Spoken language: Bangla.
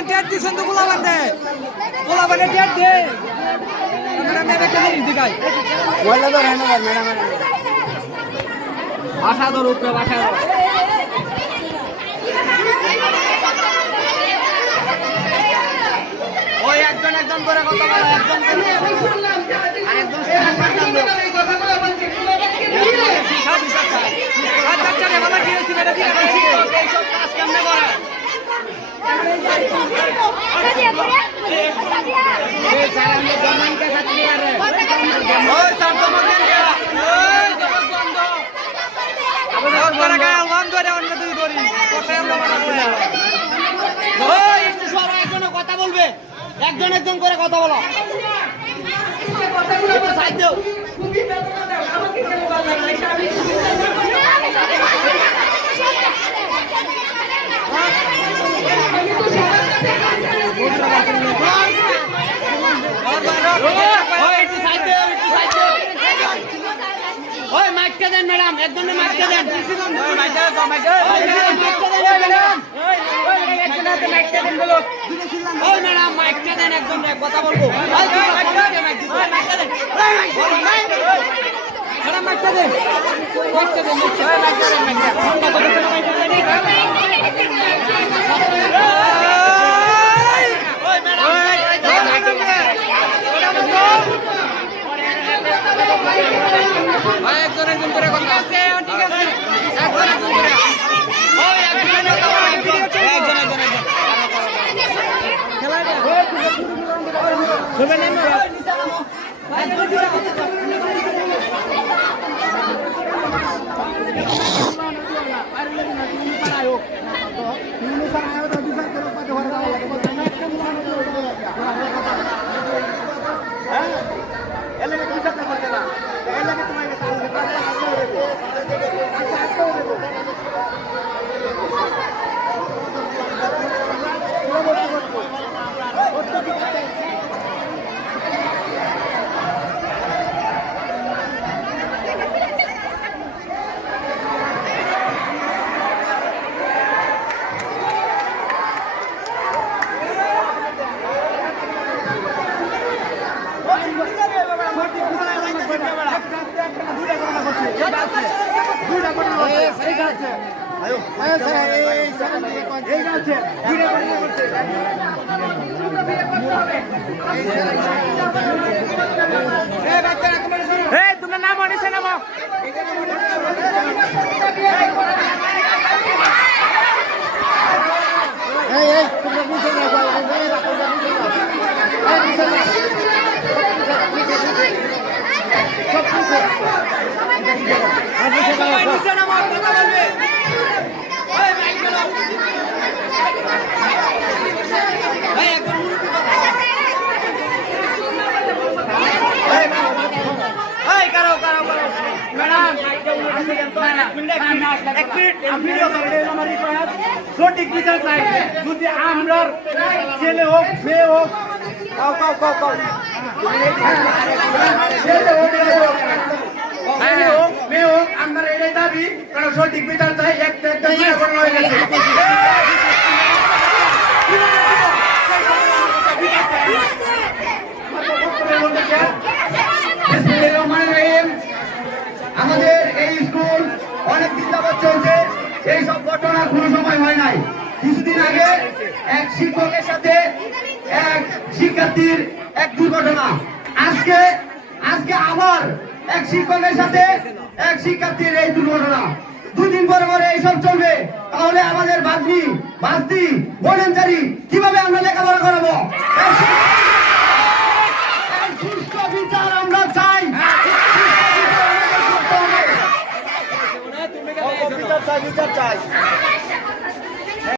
গোলাবান টেট দিছেন তো গোলাবান দে গোলাবানে টেট দে ম্যাডাম আমি একটা জিনিস দেখাই বললে তো রানো ম্যাডাম বাসা ধর উপরে বাসা ধর ওই একজন একজন করে কথা বলো একজন করে আরেকজন কথা বলবে একজন একজন করে কথা বলো সাইড দাও ওই মাইকটা দেন ম্যাডাম একজনের মাইকটা দেন ওই ম্যাডাম মাইকটা দেন একজন কথা বলবো ম্যাডাম মাইকটা দেন একজন একজন করে কথা আছে ঠিক আছে একজন একজন করে ওই একজন একজন একজন তোমরা নাম অনেছে নাম তোমরা বুঝে সঠিক বিচার চাই যদি আমরা ছেলে হোক মেয়ে হোক মেয়ে হোক আমরা এটাই দাবি কারণ সঠিক বিচার চাই একটা হয়ে গেছে আমাদের এই স্কুল অনেকদিন যাবত চলছে এই সব ঘটনা কোনো সময় হয় নাই কিছুদিন আগে এক শিক্ষকের সাথে এক শিক্ষার্থীর এক দুর্ঘটনা আজকে আবার এক শিক্ষকের সাথে এক শিক্ষার্থীর এই দুর্ঘটনা দুদিন পরে পরে এইসব চলবে তাহলে আমাদের বাস্তি ভলেন্টারি কিভাবে আমরা লেখাপড়া করাবো